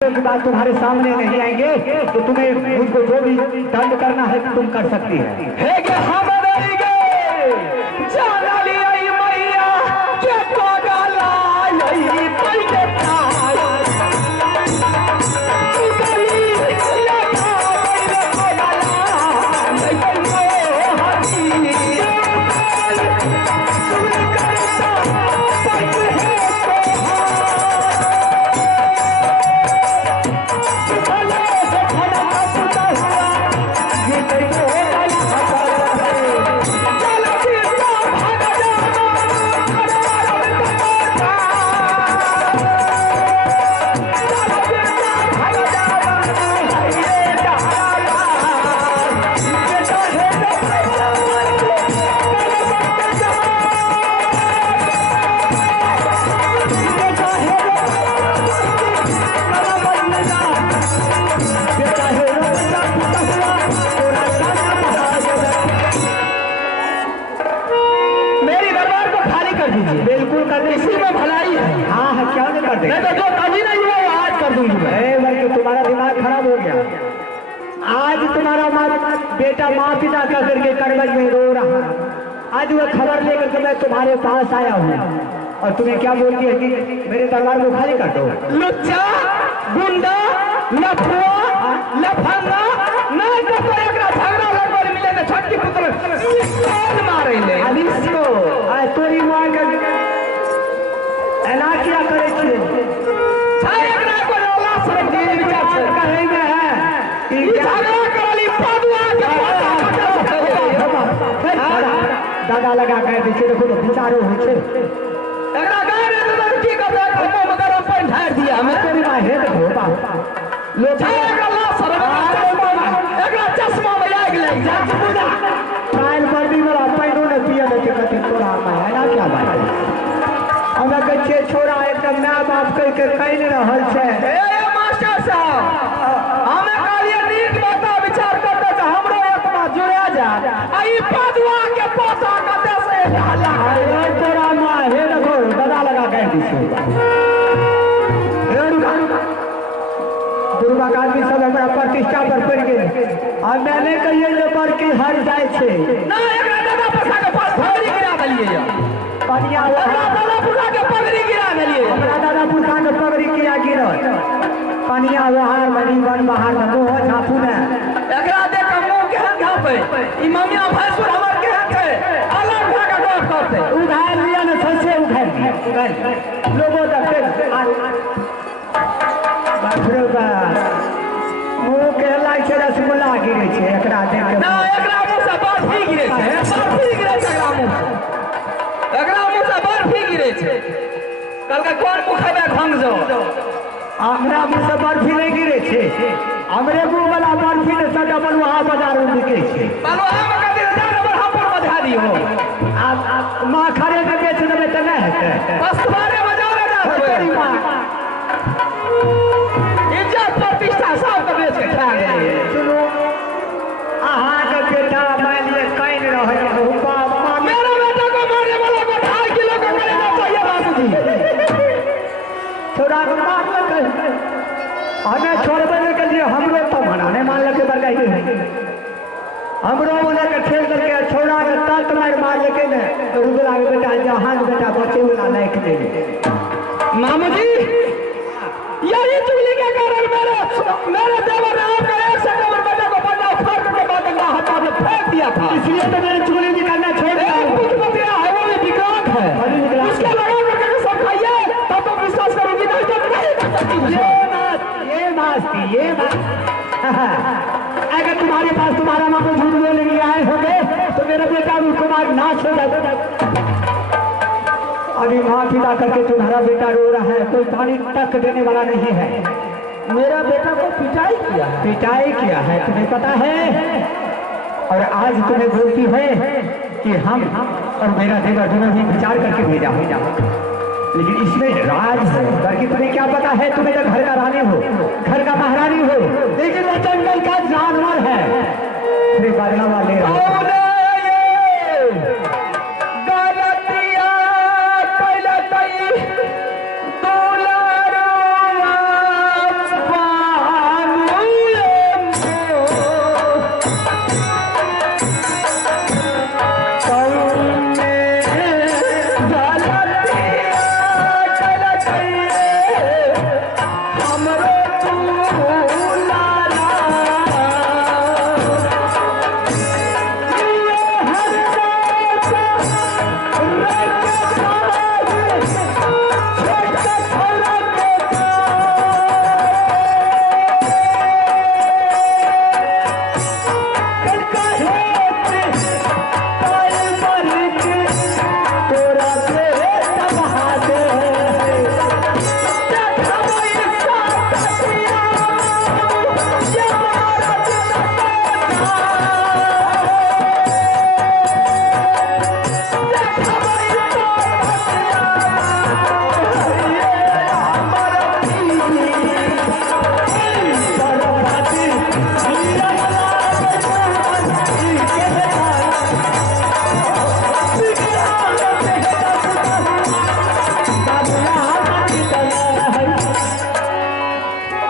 की बात तुम्हारे सामने नहीं आएंगे तो तुम्हें मुझको जो भी दंड करना है तुम कर सकती है। बिल्कुल कर दे, इसी में भलाई है। हाँ है, क्या नहीं कर दे, मैं तो जो कभी नहीं हुआ वो आज कर दूंगी मैं। बल्कि तुम्हारा दिमाग खराब हो गया। आज तुम्हारा बेटा माँ पिता का करके करवट में रो रहा। आज वो खबर लेकर के मैं तुम्हारे पास आया हूँ और तुम्हें क्या बोलती है कि मेरे दरबार को खाली कर दो। लुच्चा, गुंडा, लफुआ, लफंगा, नहीं तो कोई एक झगड़ा लड़बड़ मिले तो छटकी पुत्र मारे ले। अभी इसको तोरी माँ का ऐलान किया करे छे। छाया को लोला सब दिन विचार करेंगे है कि झगड़ा करली पदुआ के दादा लगा कर देखिए, देखो तो विचारो हो छे। एकरा गाय रे तो की कर हमो मगर अपन ढार दिया मैं तोरी माँ हे देखो बा लो छाया का ला सरवा एकरा चश्मा में आग लग जा बुदा ट्रायल पर भी वाला पैनो न पिया न के कते तोरा मां है ना क्या बात है। हमरा कच्चे छोरा एकदम मां बाप कह के कह न रहल छे। ए मास्टर साहब हमें कहलिए नीक बात विचार करते त हमरो अपना जुड़ा जा। आई पदुआ के पोता कते से ढाला है तोरा मां हे देखो दादा लगा कह दी छे। दुर्गा आदमी सब हमरा प्रतिष्ठा पर पड़ गए और मैंने कहिए जे पर की हर जाए छे ना। एकरा दादा पसा के पास पगड़ी गिरा देलिए या पनिया दादा पुरा के पगड़ी गिरा देलिए। हमरा दादा पुरा के पगड़ी किया गिरत पनिया वहार बड़ी बन बाहर में मुंह झापू ने एकरा देख मुंह केहन झापे। ई ममिया भैंसुर हमर केहन छै अलग भागा डॉक करते उधार लिया न ससे उधार लोगो देखते बाथरूम मुंह के लाई छै रसगुल्ला गिरे छै एकरा देख ना। एकरा मुंह से बर्फी गिरे छै, बर्फी गिरे छै एकरा मुंह से। एकरा मुंह से बर्फी गिरे छै। कल के कोन मुंह खाबे भंग जो हमरा मुंह से बर्फी नहीं गिरे छै। हमरे मुंह वाला बर्फी ने सदा बलुहा बाजार में बिके छै। बलुहा में कते हजार पर हम पर बधा दियो आप मां खरे के बेच देबे त नहीं हेतै। बस तुम्हारे बाजार में जा तेरी मां प्रतिष्ठा सब के बेच के खा गए। सुनो अहाँ के बेटा मान लिए कहीं रह है मेरा बेटा को मारने वाला को 2.5 किलो का करेगा चाहिए बाबूजी। थोड़ा बात कर हमें छोड़बे नहीं कर दिए हमरो तो मनाने मान लेके बढ़ गई हमरो बोले के ठेल करके छोड़ा के तल तुम्हारे मार लेके ने तो रुबला के बेटा जहां बेटा बचे वाला नहीं के मामू जी यही चुगली के कारण मेरे देवर ने आपका 1 सितंबर बेटे को बंदा उखाड़ करके बादंगा हटा में फेंक दिया था। इसलिए तो मैंने चुगली भी करना छोड़ दिया। कुछ बतिया है वो भी विकलांग है उसके लगा करके सब खाइए तब तो विश्वास करोगी नहीं तो नहीं कर सकती। ये बात अगर तुम्हारे पास तुम्हारा माँ को झूठ बोलने के लिए आए होंगे तो मेरा बेटा भी कुमार नाश हो जाता। अभी माँ पिता करके तुम्हारा बेटा रो रहा है, कोई पानी तक देने वाला नहीं है। मेरा बेटा को पिटाई किया है तुम्हें पता है। और आज तुम्हें बोलती है कि हम और मेरा देवर दोनों ही विचार करके भेजा लेकिन इसमें राज है। बाकी तुम्हें क्या पता है, तुम्हें तो घर का रानी हो, घर का महारानी हो, लेकिन वो जंगल का जानवर है। बदला वाले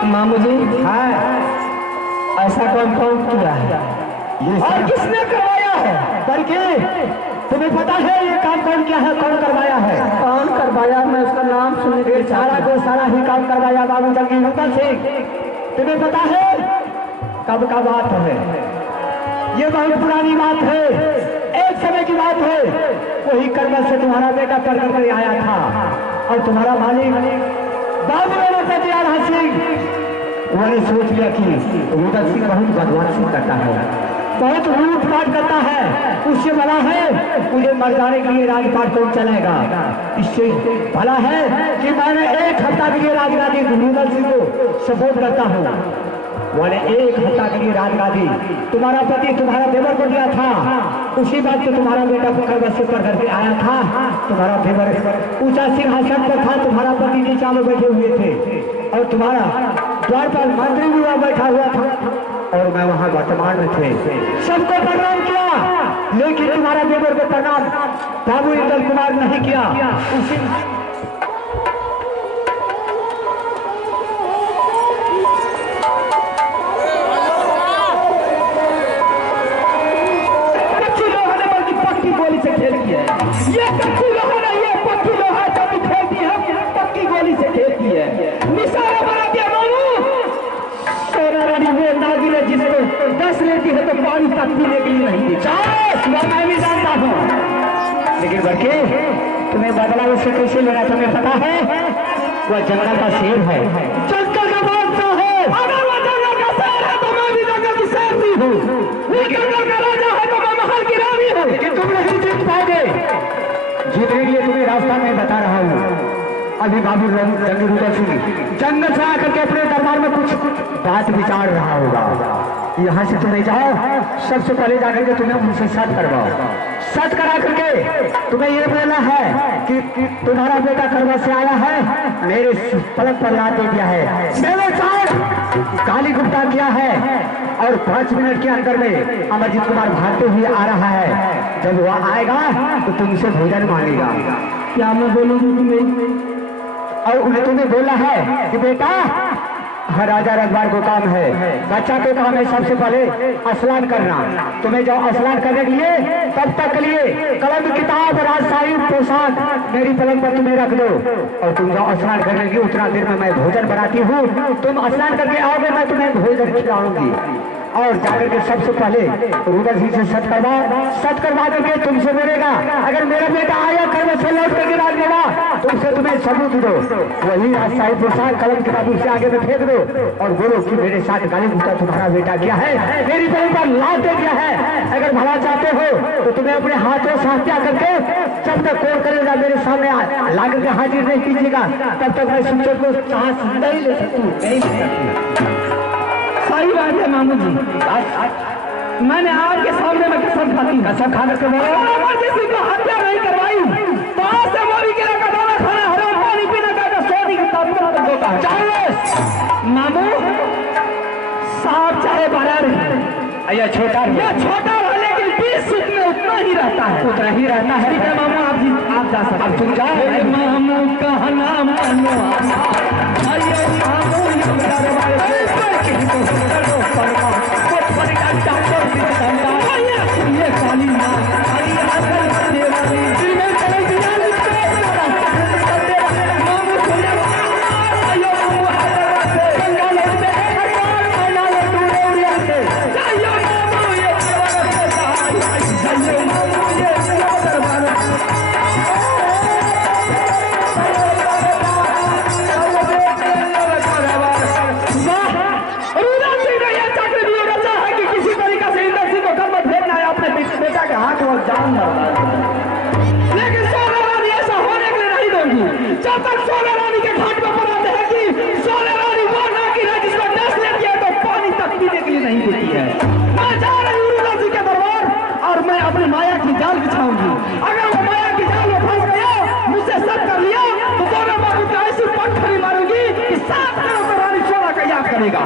मामू जी हाँ ऐसा कौन कौन किया है और किसने करवाया है? बल्कि तुम्हें पता है ये काम कौन किया है, कौन करवाया है? कौन करवाया? मैं उसका नाम सुन के सारा को सारा ही काम करवाया बाबू जंगीर सिंह। तुम्हें पता है कब का बात है? ये बहुत पुरानी बात है, एक समय की बात है। वही करबल से तुम्हारा बेटा पढ़ कर आया था और तुम्हारा मालिक बाबू सिंह उन्होंने सोच लिया कि रुदल सिंह बहुत बदमाशी करता है, बहुत लूटपाट करता है, उससे भला है मुझे मर जाने के लिए राजपाट कौन चलेगा। इससे भला है कि मैंने एक हफ्ता के लिए राजगादी रुदल सिंह को सपोर्ट करता हूँ। मैंने एक हफ्ता के लिए राजगादी तुम्हारा पति तुम्हारा देवर को दिया था, उसी बात से तुम्हारा बेटा करबल से पढ़ करके आया था। तुम्हारा देवर ऊंचा सिंहासन पर था, तुम्हारा पति नीचा में बैठे हुए थे और तुम्हारा द्वार पर मंत्री भी वहां बैठा हुआ था और मैं वहां वर्तमान में थे। सबको प्रणाम किया, लेकिन तुम्हारा देवर को प्रणाम बाबू इंदल कुमार नहीं किया। उसी पक्की गोली से खेल किया है। ये कच्ची लोहा नहीं है, पक्की लोहा जब खेलती है पक्की गोली से खेलती है। निशाना बना दिया मानू सोना रानी वो नागिन है जिसको 10 लेती है तो पानी तक पीने के लिए नहीं देती। मैं भी जानता हूँ, लेकिन बल्कि तुम्हें बदला उससे कैसे लेना तुम्हें पता है? वह जंगल का शेर है, जंगल का बादशाह है। अगर वह जंगल का शेर है तो मैं भी जंगल की शेर भी हूँ। वो जंगल का राजा है तो मैं महल की रानी हूँ। लेकिन तुम नहीं जीत पाओगे। जीतने के लिए तुम्हें रास्ता मैं बता रहा हूँ। अभी बाबू रुदल सिंह जंगल से आकर के अपने दरबार में कुछ बात विचार रहा होगा। यहाँ से तुम्हें जाओ, सबसे पहले जाकर के तुम्हें उनसे शर्त करवाओ। शर्त करा करके तुम्हें ये बोलना है कि तुम्हारा बेटा करबल से आया है, मेरे पलक पर लाद दे दिया है, मेरे साथ काली गुप्ता किया है और 5 मिनट के अंदर में अमरजीत कुमार भागते हुए आ रहा है। जब वह आएगा तो तुमसे भोजन मांगेगा। क्या मैं बोलूंगी तुम्हें? और उन्हें तुम्हें बोला है कि बेटा हर राजा रखवार को काम है, बच्चा को काम है सबसे पहले स्नान करना। तुम्हें जब स्नान करने के लिए तब तक के लिए कलम किताब राजशाही पोशाक मेरी पलंग पर तुम्हें रख दो और तुम जब स्नान करने की उतना देर में मैं भोजन बनाती हूँ, तुम स्नान करके आओगे मैं तुम्हें भोजन खिलाऊंगी। और जाकर के सबसे पहले रुदल सिंह से शर्त करवा करके तुमसे बोलेगा अगर मेरा बेटा आया करबल से लौट करके राजनेवा तो उसे तुम्हें सबूत दो, वही राजशाही पोशाक कलम किताब उससे आगे में फेंक दो और बोलो कि मेरे साथ काली गुप्ता तुम्हारा बेटा क्या है, मेरी बहन पर लाद दे दिया है। अगर भला चाहते हो तो तुम्हें अपने हाथों से हत्या करके जब तक कोर्ट करेगा मेरे सामने ला करके हाजिर नहीं कीजिएगा तब तक मैं सूचर को सांस नहीं ले सकती। सही बात है मामू जी, मैंने आपके सामने में कसम खाती हूँ, कसम खा करके बोलो किसी को हत्या नहीं करवाई। तो आज से मोदी के का दाना खाना हराम, पानी पीने का सोनी की ताकत होता है। चाहे मामू सांप चाहे बड़ा रहे या छोटा रहे लेकिन 20 फीट में उतना ही रहता है, उतना ही रहता है। ठीक है मामू आप जा सकते, अब तुम जाओ। मामू कहना मानो लेकिन सोना रानी ऐसा होने के लिए नहीं दूंगी। जब तक सोना रानी के घाट पर बनाते हैं कि सोना रानी वो नागिन है जिसको 10 लेती है तो पानी तक पीने के लिए नहीं देती है। मैं जा रही हूँ रुदल सिंह के दरबार और मैं अपनी माया की जाल बिछाऊंगी। अगर वो माया की जाल में फंस गया, मुझसे सब कर लिया तो दोनों बाबू का ऐसी पटखनी मारूंगी कि 7 दिनों में रानी सोना का याद करेगा।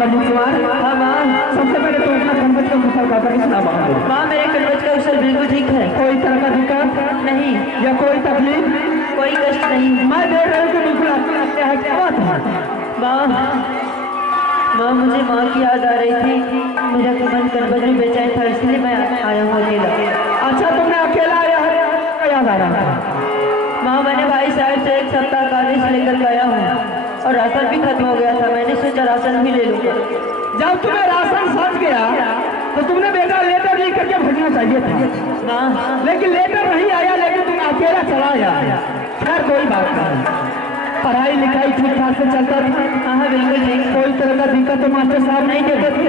बल्ली कुमार। हाँ माँ। सबसे पहले तो अपना कन्वज का कुशल गाता कितना बहादुर। माँ मेरे कन्वज का कुशल बिल्कुल ठीक है। कोई तरह का दिक्कत नहीं या कोई तकलीफ? कोई कष्ट नहीं। मैं देख रहा हूँ कि बिल्कुल अपना क्या है, क्या बात है? माँ मुझे माँ की याद आ रही थी। मेरा मन कन्वज में बेचैन था, इसलिए मैं आया हूँ अकेला। अच्छा तुमने अकेला आया है, याद आ रहा है? माँ मैंने भाई साहब से 1 सप्ताह का आदेश लेकर आया हूँ और राशन भी खत्म हो गया था। मैंने सोचा राशन भी ले लूँगा। जब तुम्हें राशन सच गया तो तुमने बेटा लेटर लिख करके भेजना चाहिए था। हाँ लेकिन लेटर नहीं आया, लेकिन तुम अकेला चला आया। खैर कोई बात नहीं, पढ़ाई लिखाई ठीक ठाक से चलता था? हाँ बिल्कुल ठीक। कोई तरह का दिक्कत तो मास्टर साहब नहीं देते थे?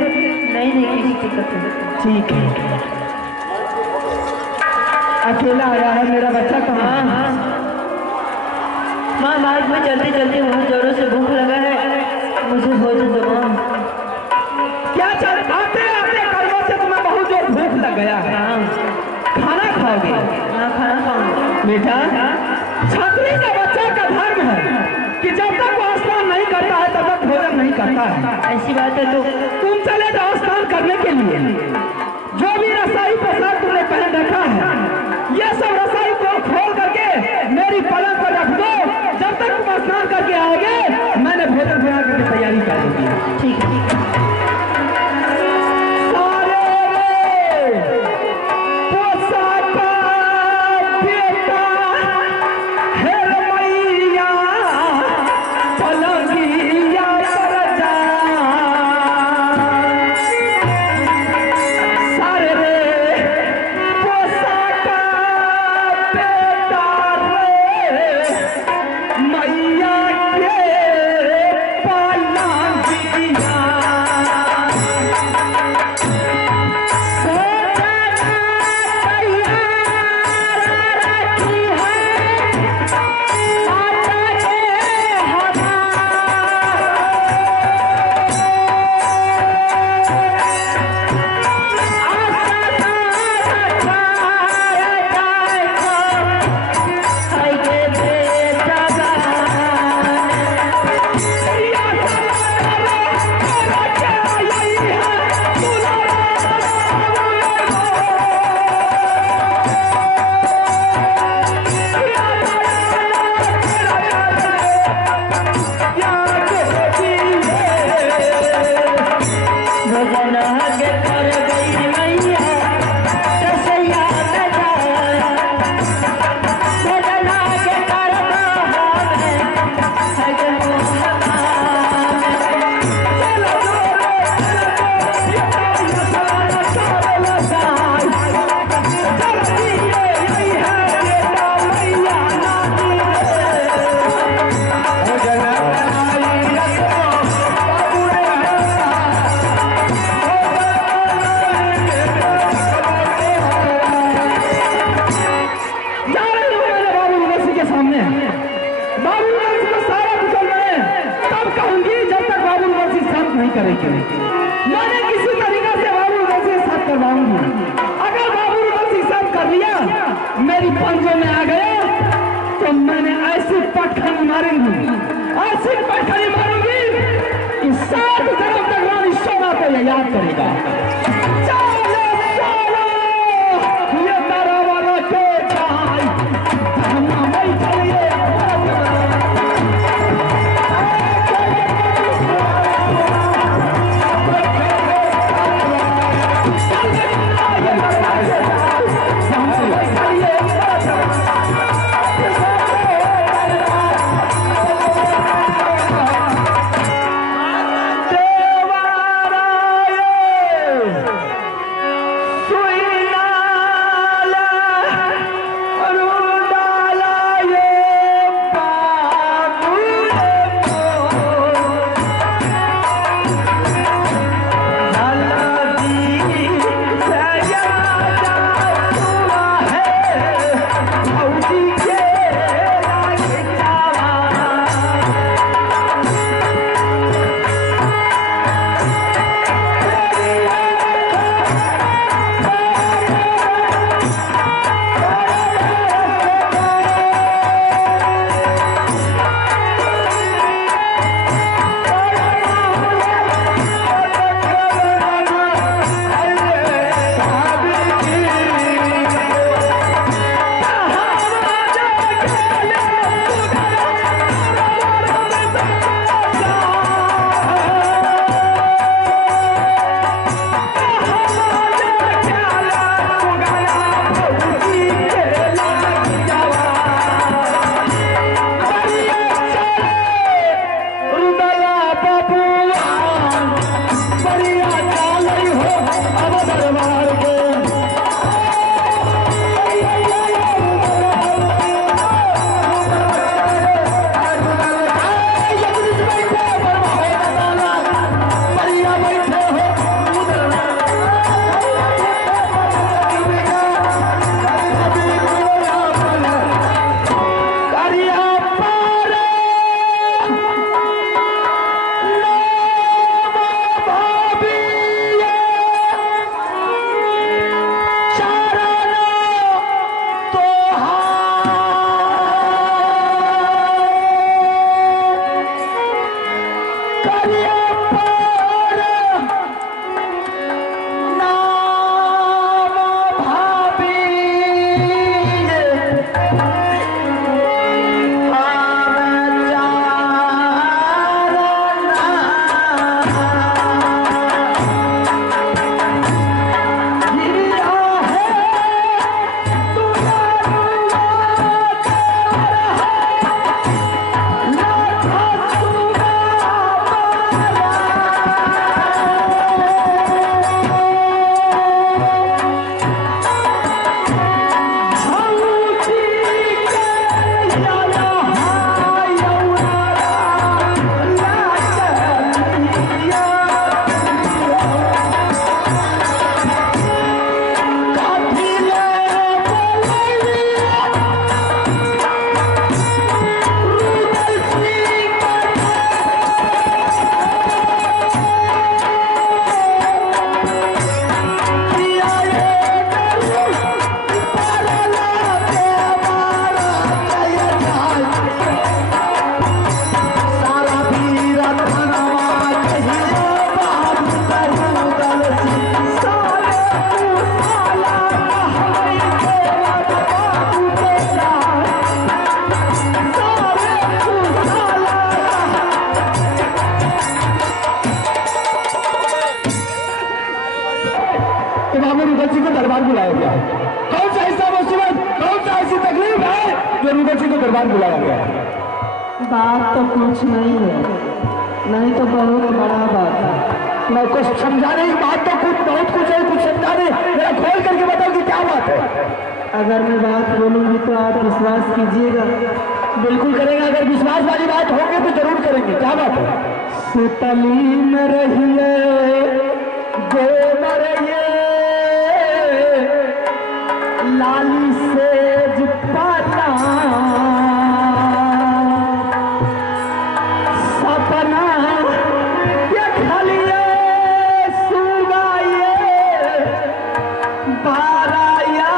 नहीं किसी दिक्कत नहीं। ठीक है। अकेला आया है मेरा बच्चा कहाँ? माँ मार्ग में चलते चलते बहुत जोरों से भूख लगा है, मुझे भोजन दो माँ। क्या चल आते आते कर्मों से तुम्हें बहुत जोर भूख लग गया है? खाना खाओगे? हाँ खाना खाऊंगा। बेटा छतरी का बच्चा का धर्म है कि जब तक वो स्नान नहीं करता है तब तक भोजन नहीं करता है। ऐसी बात है तो तुम चले जाओ स्नान करने के लिए। जो भी रसाई पोशाक तुमने पहन रखा है, ये सब रसाई को खोल करके मेरी पलंग पर रख दो। जब तक तुम स्नान करके आओगे मैंने भोजन बना करके तैयारी कर दी। ठीक है। मैंने किसी तरीके से बाबू से साथ करवाऊंगी। अगर बाबू से साथ कर लिया, मेरी पंजों में आ गया तो मैंने ऐसी पटखनी मारूंगी, ऐसी पटखनी मारूंगी कि 7 जन्म तक रानी शोभा को यह याद करेगा। चलो चलो ये तारा वाला के भाई हम नहीं चलिए। बाबू रुद्र सिंह को दरबार बुलाया गया है? कौन सा ऐसा मुसीबत, कौन सा ऐसी तकलीफ है जो रुद्र सिंह को दरबार बुलाया गया है? बात तो कुछ नहीं है, नहीं तो बहुत बड़ा बात है। मैं कुछ समझाने की बात तो कुछ बहुत कुछ है, कुछ समझाने मेरा खोल करके बताओ कि क्या बात है। अगर मैं बात बोलूंगी तो आप विश्वास कीजिएगा। बिल्कुल करेंगे, अगर विश्वास वाली बात होगी तो जरूर करेंगे। क्या बात है? सुतली में रहिए देवर ये लाली सेज पाता सपना देखलिए सुगाइए बाराया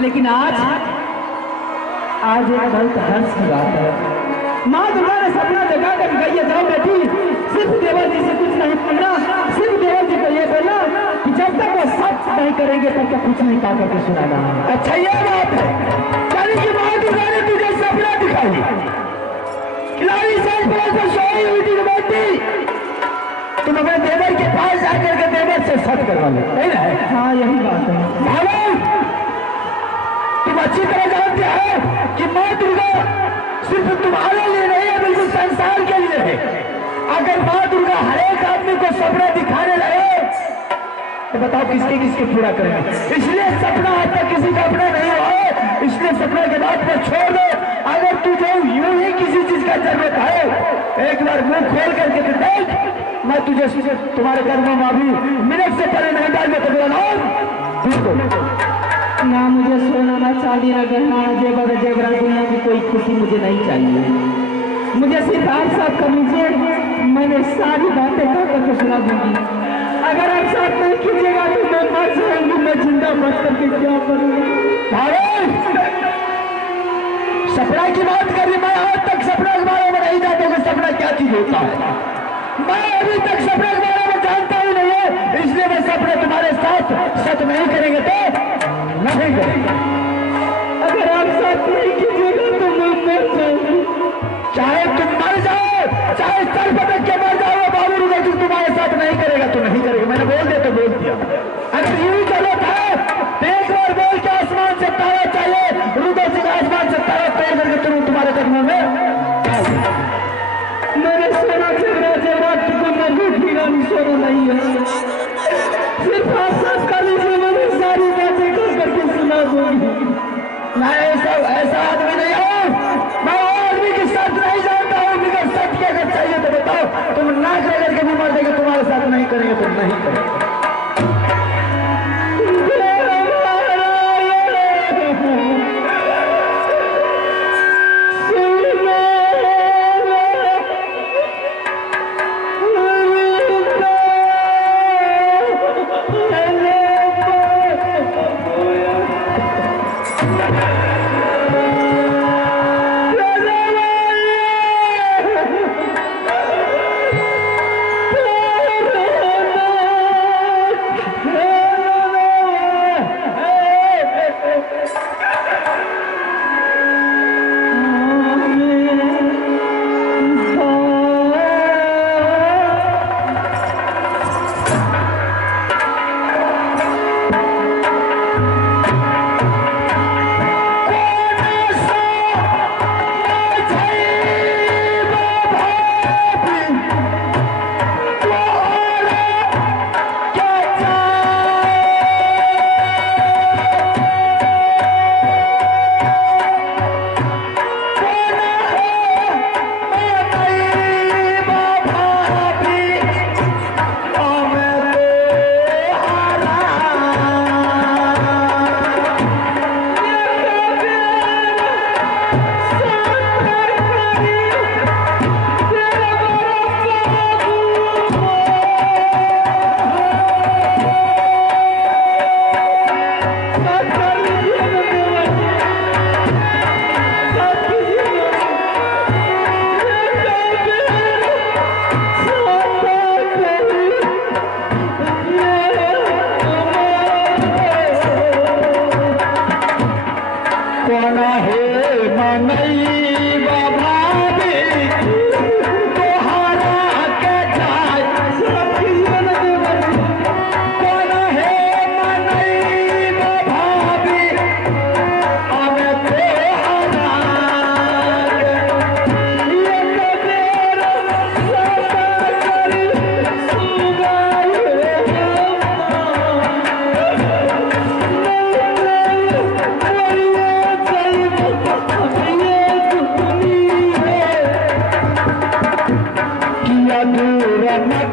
लेकिन आज एक बहुत हर्ष की बात है। माँ दुर्गा ने सपना देखा कर गई है, जाओ बेटी सिर्फ देवर जी से कुछ नहीं बोलना, सिर्फ देवर जी को ये बोलना कि जब तक वो सच नहीं करेंगे तब तक कुछ नहीं कहा करके सुनाना। अच्छा ये बात है, यानी कि माँ दुर्गा ने तुझे सपना दिखाई, खिलाड़ी से सोई हुई थी बेटी, तुम अपने देवर के पास जाकर के देवर से सच करवा लो, नहीं ना? हाँ यही बात है। तुम अच्छी तरह जानते हो कि माँ दुर्गा सिर्फ तुम्हारे लिए नहीं है, बिल्कुल संसार के लिए है। अगर माँ दुर्गा हर एक आदमी को सपना दिखाने लगे तो बताओ किसके किसके पूरा करेंगे। इसलिए सपना आज तक किसी का अपना नहीं हुआ, इसलिए सपना के बात पर छोड़ दो। अगर तुझे यूं ही किसी चीज का जरूरत है, एक बार मुंह खोल करके तो देख, मैं तुझे तुम्हारे घर में अभी मिनट से पहले नहीं डाल देता। मेरा नाम ना मुझे सोना ना चांदी ना गहना जेवर जेवरा दुनिया की कोई खुशी मुझे नहीं चाहिए। मुझे सिर्फ आप साथ कर लीजिए, मैंने सारी बातें कर करके सुना दूंगी। अगर आप साथ नहीं कीजिएगा तो मैं मर जाऊंगी, मैं जिंदा मर करके क्या करूंगा। सपना की बात कर रही, मैं आज तक सपना के बारे में नहीं जानता कि सपना क्या चीज होता है। मैं अभी तक सपना के बारे में जानता ही नहीं है, इसलिए मैं सपना तुम्हारे साथ सच नहीं करेंगे तो नहीं करेंगे। अगर आप साथ नहीं कीजिएगा तो मैं मर जाऊंगी। चाहे तुम मर जाओ, चाहे सर पटक के मर जाओ, बाबू रुद्र सिंह तुम्हारे साथ नहीं करेगा तो नहीं करेगा। मैंने बोल दिया तो बोल दिया। अगर यूं चलो था एक बार बोल के आसमान से तारा चाहिए, रुद्र सिंह आसमान से तारा तोड़ करके तुम तुम्हारे कदमों में मेरे सोना जेवरा जेवरा तुमको मैं रूठी रानी सोना नहीं है। सिर्फ आप सच कर लीजिए, मैंने सारी बातें कर करके सुना दूंगी। मैं ऐसा आदमी नहीं हूँ, मैं आदमी की शर्त नहीं जानता हूँ। मगर सच की अगर चाहिए तो बताओ, तुम नाक रगड़ के भी मर देंगे, तुम्हारे साथ नहीं करेंगे तो नहीं करेंगे। सुना न